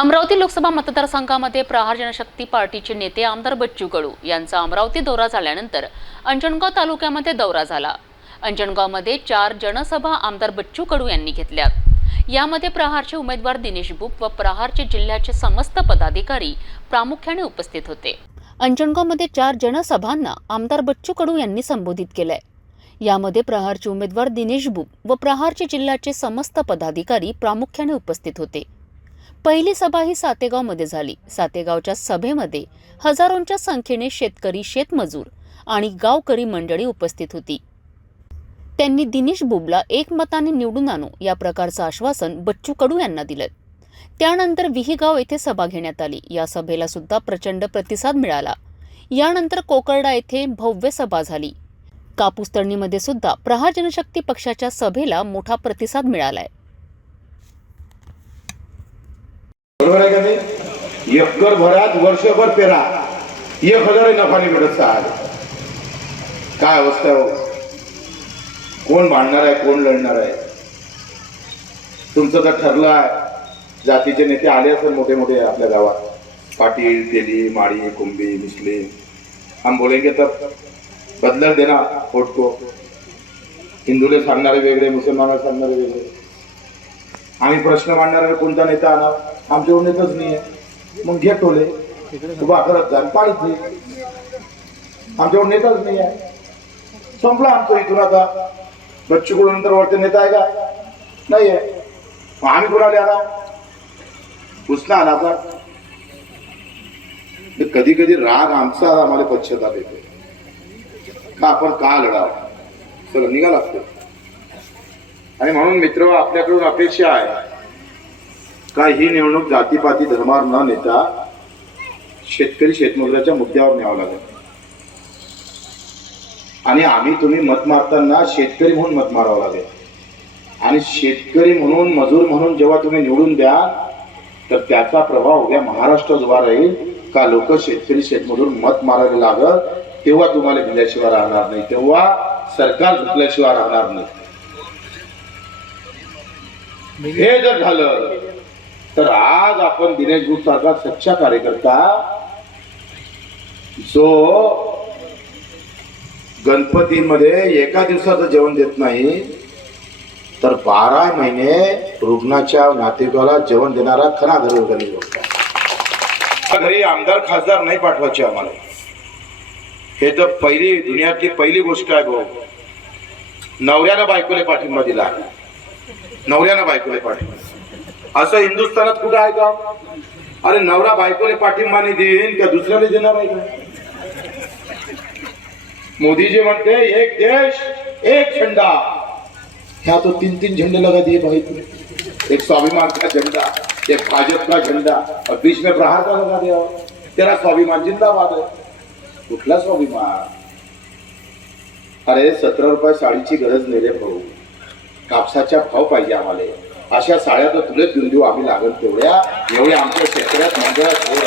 अमरावती लोकसभा मतदारसंघामध्ये प्रहार जनशक्ती पार्टीचे नेते आमदार बच्चू कडू यांचा अमरावती दौरा झाल्यानंतर अंजनगाव तालुक्यामध्ये दौरा झाला. अंजनगावमध्ये चार जनसभा आमदार बच्चू कडू यांनी घेतल्या. यामध्ये प्रहारचे उमेदवार दिनेश बुक व प्रहारचे जिल्ह्याचे समस्त पदाधिकारी प्रामुख्याने उपस्थित होते. अंजनगावमध्ये चार जनसभांना आमदार बच्चू कडू यांनी संबोधित केलंय. यामध्ये प्रहारचे उमेदवार दिनेश बुक व प्रहारचे जिल्ह्याचे समस्त पदाधिकारी प्रामुख्याने उपस्थित होते. पहिली सभा ही सातेगावमध्ये झाली. सातेगावच्या सभेमध्ये हजारोंच्या संख्येने शेतकरी शेतमजूर आणि गावकरी मंडळी उपस्थित होती. त्यांनी दिनेश बुबला एकमताने निवडून आणू या प्रकारचं आश्वासन बच्चू कडू यांना दिलं. त्यानंतर विहीगाव येथे सभा घेण्यात आली. या सभेला सुद्धा प्रचंड प्रतिसाद मिळाला. यानंतर कोकर्डा येथे भव्य सभा झाली. कापूस तळणीमध्ये सुद्धा प्रहार जनशक्ती पक्षाच्या सभेला मोठा प्रतिसाद मिळालाय. बरोबर आहे का नाही? एकर भरात वर्षभर पेरा. एक हजार नफा नाही भेटत सहा काय अवस्था आहे हो? कोण भांडणार आहे कोण लढणार आहे? तुमचं तर ठरलं आहे. जातीचे नेते आले असेल मोठे मोठे आपल्या गावात. पाटील तेली माळी कुंभी मुस्लिम हम बोलेंगे तर बदलत देना वोट को हिंदूले सांगणारे वेगळे मुसलमानाला सांगणारे वेगळे. आम्ही प्रश्न मांडणारा कोणता नेता आणा आमच्याकडून येतच नाही आहे मग घे टोले. उभा करत जा. आणि पाडीत दे आमच्यावर नेताच नाही आहे संपला आमचं इथून आता. बच्चू कडू नंतर नेता आहे का? नाही आहे मग आम्ही कोणाला आता? पुसला आला आता. कधी कधी राग आमचा आम्हाला पश्चाताप येतो. का आपण का लढावं? चला निघाला असतो आणि म्हणून मित्र आपल्याकडून अपेक्षा आहे. का ही निवडणूक जातीपाती धर्मावर न नेता शेतकरी शेतमजुराच्या मुद्द्यावर न्यावं लागेल. आणि आम्ही तुम्ही मत मारताना शेतकरी म्हणून मत मारावं लागेल. आणि शेतकरी म्हणून मजूर म्हणून जेव्हा तुम्ही निवडून द्या तर त्याचा प्रभाव उद्या महाराष्ट्रात उभा राहील. का लोक शेतकरी शेतमजूर मत मारायला लागत तेव्हा तुम्हाला दिल्याशिवाय राहणार नाही. तेव्हा सरकार झुकल्याशिवाय राहणार नाही. हे जर झालं तर आज आपण दिनेश गुप्त सारखा सच्चा कार्यकर्ता जो गणपतीमध्ये एका दिवसाचं जेवण देत नाही तर बारा महिने रुग्णाच्या नातेवाला जेवण देणारा खरा घरी लोक घरी आमदार खासदार नाही पाठवायचे आम्हाला. हे तर पहिली दुनियातली पहिली गोष्ट आहे भाऊ. नवऱ्यानं बायकोले पाठिंबा दिला. नवऱ्यानं बायकोले पाठिंबा. असं हिंदुस्थानात कुठं आहे का अरे नवरा बायकोने पाठिंबा नाही देईन का दुसऱ्याला देणार आहे का? मोदीजी म्हणते एक देश एक झंडा. ह्या तो तीन तीन झंडे लगा दिए भाई एक स्वाभिमान का झंडा एक भाजप का झंडा और बीच में प्रहार का लगा दिया. तेरा स्वाभिमान जिंदाबाद है. कुठला स्वाभिमान? अरे सतरा रुपये साडीची गरज नाही रे भाऊ. कापसाच्या भाव पाहिजे आम्हाला. अशा साड्या तर तुले देऊन देऊ आम्ही लागल तेवढ्या. एवढ्या आमच्या शेतकऱ्यात मंदिरात होय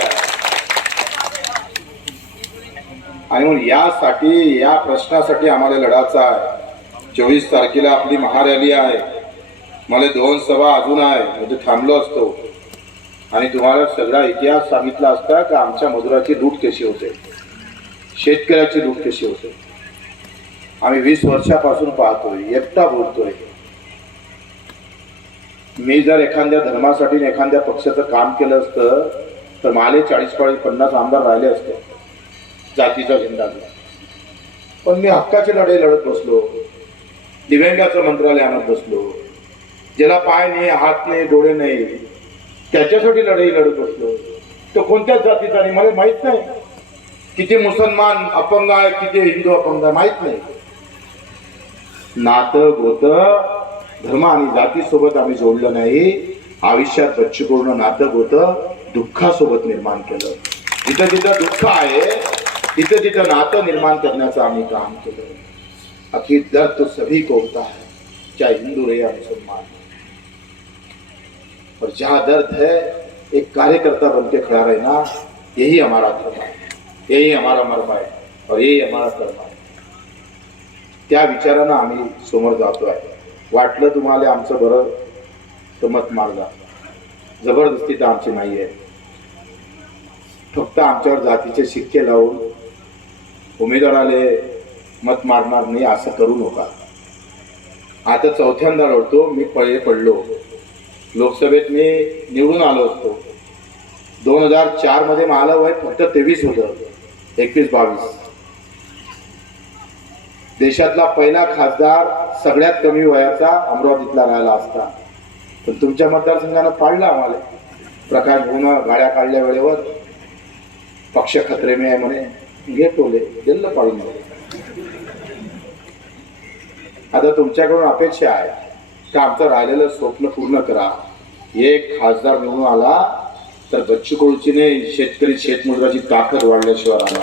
आणि म्हणून यासाठी या प्रश्नासाठी आम्हाला लढायचा आहे. चोवीस तारखेला आपली महारॅली आहे. मला दोन सभा अजून आहे म्हणजे थांबलो असतो. आणि तुम्हाला सगळा इतिहास सांगितला असता का आमच्या मजुराची लूट कशी होते? शेतकऱ्याची लूट कशी होते? आम्ही वीस वर्षापासून पाहतोय एकटा बोलतोय. मी जर एखाद्या धर्मासाठी एखाद्या पक्षाचं काम केलं असतं तर माले चाळीस पाळीस पन्नास आमदार राहिले असते जातीचा झेंडा पण मी हक्काची लढाई लढत बसलो दिव्यांगाचं मंत्रालय आणत बसलो ज्याला पाय नाही हात नाही डोळे नाही त्याच्यासाठी लढाई लढत बसलो. तो कोणत्याच जातीचा नाही मला माहीत नाही. किती मुसलमान अपंग आहे किती हिंदू अपंग आहे माहीत नाही. नातं गोत धर्म आणि जातीसोबत आम्ही जोडलं नाही. आयुष्यात बच्चपूर्ण नाटक होतं दुःखासोबत निर्माण केलं. जिथं जिथं दुःख आहे तिथं तिथं नातं निर्माण करण्याचं आम्ही काम केलं. आखिर दर्द तो सभी को होता है चाहे हिंदू रहे या मुसलमान और जहाँ दर्द है एक कार्यकर्ता बन के खड़ा रहना यही हमारा धर्म है. यही हमारा मर्म है और यही हमारा कर्म है. त्या विचारानं आम्ही समोर जातो आहे वाटलं तुम्हाला आमचं बरं तर मत मारला जबरदस्ती तर आमची नाही आहे. फक्त आमच्यावर जातीचे शिक्के लावून उमेदवाराले मत मारणार नाही असं करू नका. आता चौथ्यांदा लढतो मी पळे पडलो. लोकसभेत मी निवडून आलो असतो. दोन हजार चारमध्ये मला वय फक्त तेवीस होतं एकवीस बावीस. देशातला पहिला खासदार सगळ्यात कमी वयाचा अमरावतीतला राहिला असता. पण तुमच्या मतदारसंघानं पाळलं आम्हाला. प्रकाश भाऊनं गाड्या काढल्या वेळेवर पक्ष खतरे मी आहे म्हणे. घे टोले दिलं पाळून आता तुमच्याकडून अपेक्षा आहे का आमचं राहिलेलं स्वप्न पूर्ण करा. एक खासदार निवडून आला तर बच्चू कोळचीने शेतकरी शेतमजुराची ताकद वाढल्याशिवाय आला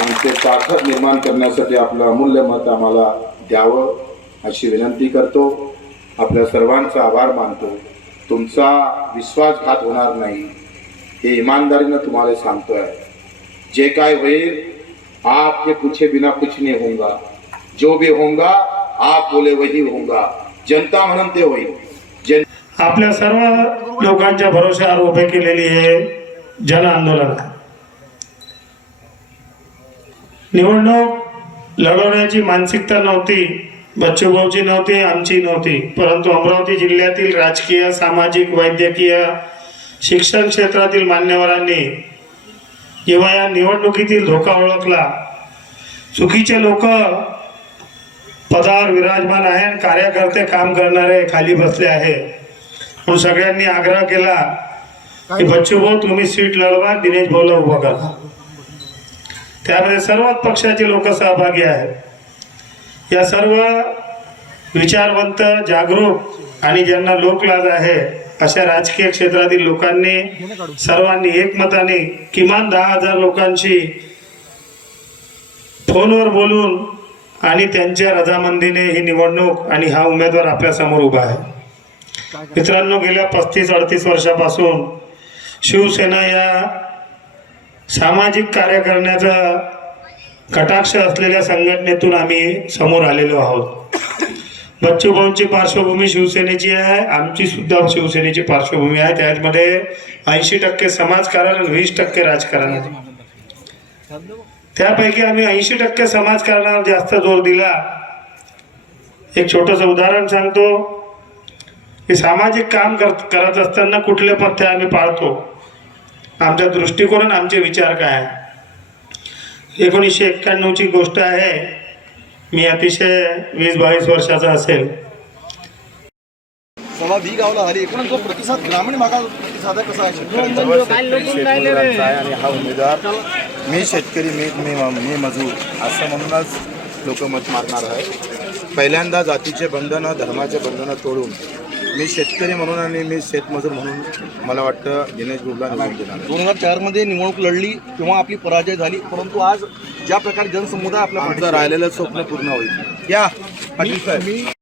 आणि ते ताकद निर्माण करण्यासाठी आपलं अमूल्य मत आम्हाला द्यावं अशी विनंती करतो. आपल्या सर्वांचा आभार मानतो. तुमचा विश्वासघात होणार नाही. हे इमानदारीनं तुम्हाला सांगतोय. जे काय होईल आपके पूछे बिना कुछ नहीं होगा जो भी होगा आप बोले वही होगा जनता म्हणून ते होईल जन आपल्या सर्व लोकांच्या भरोश्यावर उभे केलेली हे जन आंदोलन आहे. निवडणूक लढवण्याची मानसिकता नव्हती बच्चूभाऊची नव्हती आमची नव्हती. परंतु अमरावती जिल्ह्यातील राजकीय सामाजिक वैद्यकीय शिक्षण क्षेत्रातील मान्यवरांनी जेव्हा या निवडणुकीतील धोका ओळखला चुकीचे लोक पदावर विराजमान आहे आणि कार्यकर्ते काम करणारे खाली बसले आहे. म्हणून सगळ्यांनी आग्रह केला की बच्चू भाऊ तुम्ही सीट लढवा दिनेश भाऊला उभं करा. त्यामध्ये सर्वच पक्षाचे लोक सहभागी आहेत. या सर्व विचारवंत जागरूक आणि ज्यांना लोकलाज आहे अशा राजकीय क्षेत्रातील लोकांनी सर्वांनी एकमताने किमान दहा हजार लोकांशी फोनवर बोलून आणि त्यांच्या रजामंदीने ही निवडणूक आणि हा उमेदवार आपल्यासमोर उभा आहे. मित्रांनो गेल्या पस्तीस अडतीस वर्षापासून शिवसेना या सामाजिक कार्य करण्याचा कटाक्ष असलेल्या संघटनेतून आम्ही समोर आलेलो आहोत. बच्चूभाऊंची पार्श्वभूमी शिवसेनेची आहे आमची सुद्धा शिवसेनेची पार्श्वभूमी आहे. त्यामध्ये ऐंशी टक्के समाजकारण आणि वीस टक्के राजकारण त्यापैकी आम्ही ऐंशी टक्के समाजकारणावर जास्त जोर दिला. एक छोटंसं उदाहरण सांगतो. की सामाजिक काम करत करत असताना कुठले पथ्य आम्ही पाळतो? आमच्या दृष्टिकोन आमचे विचार काय? आहे एकोणीसशे एक्क्याण्णवची गोष्ट आहे. मी अतिशय वीस बावीस वर्षाचा असेल. सभा बी गावला झाली एकूणच जो प्रतिसाद ग्रामीण भागात प्रतिसाद आहे कसा आहे? शेतमजुरांचा आहे आणि हा उमेदवार. मी शेतकरी मी मी मी मजूर. असं म्हणूनच लोक मत मारणार आहे पहिल्यांदा जातीचे बंधनं धर्माचे बंधनं तोडून मी शेतकरी म्हणून आणि मी शेतमजूर म्हणून मला वाटतं दिनेश गुरुला निवडून देणार. दोन हजार चारमध्ये निवडणूक लढली तेव्हा आपली पराजय झाली परंतु आज ज्या प्रकारे जनसमुदाय आपल्या आमचं राहिलेलं स्वप्न पूर्ण होईल. या पाटील साहेब.